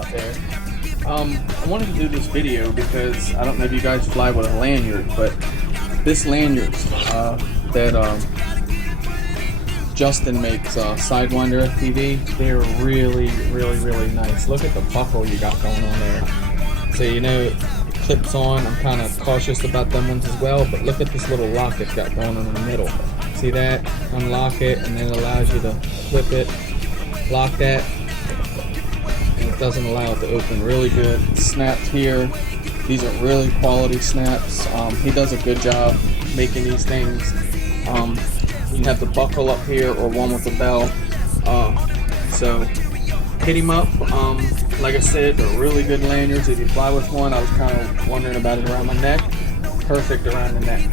out there. I wanted to do this video because I don't know if you guys fly with a lanyard, but this lanyard that Justin makes, Sidewinder FPV, they're really nice. Look at the buckle you got going on there. So you know, it clips on. I'm kind of cautious about them ones as well, but look at this little lock it's got going on in the middle. See that? Unlock it, and then it allows you to flip it, lock that, and it doesn't allow it to open. Really good. Snaps here. These are really quality snaps. He does a good job making these things. You can have the buckle up here or one with the bell. So hit him up. Like I said, they're really good lanyards. If you fly with one, I was kind of wondering about it around my neck. Perfect around the neck.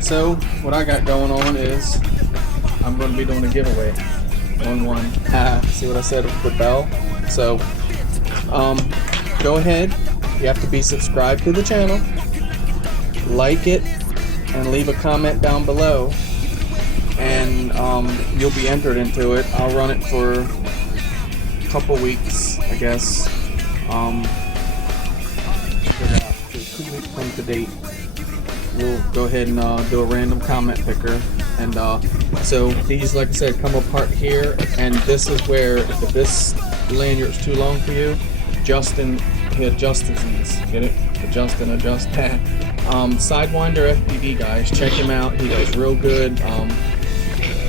So what I got going on is I'm going to be doing a giveaway on one. See what I said with the bell? So go ahead. You have to be subscribed to the channel, like it, and leave a comment down below, and you'll be entered into it. I'll run it for a couple weeks, I guess. 2 weeks from to date. We'll go ahead and do a random comment picker, and so these, like I said, come apart here, and this is where, if this lanyard's too long for you, Justin, he adjusts these. Get it? Adjust and adjust that. Sidewinder FPV, guys, check him out. He does real good.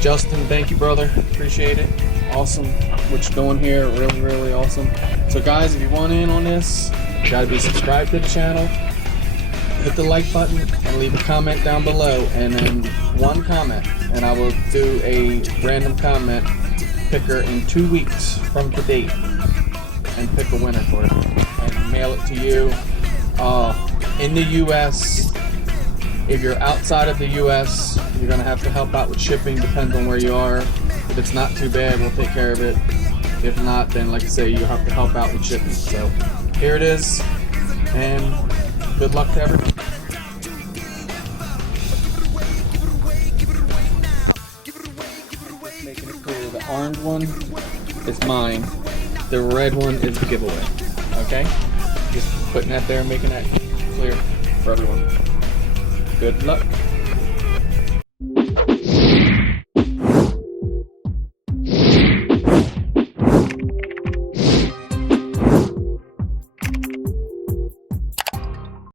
Justin, thank you, brother. Appreciate it. Awesome what you're doing here. Really awesome. So guys, if you want in on this, you gotta be subscribed to the channel, hit the like button, and leave a comment down below, and then one comment, and I will do a random comment picker in 2 weeks from to date and pick a winner for it and mail it to you. In the US, if you're outside of the US, you're gonna have to help out with shipping. Depends on where you are. If it's not too bad, we'll take care of it. If not, then like I say, you have to help out with shipping. So here it is, and good luck to everyone. Just making it clear, the orange one is mine. The red one is the giveaway. Okay? Just putting that there and making that clear for everyone. Good luck.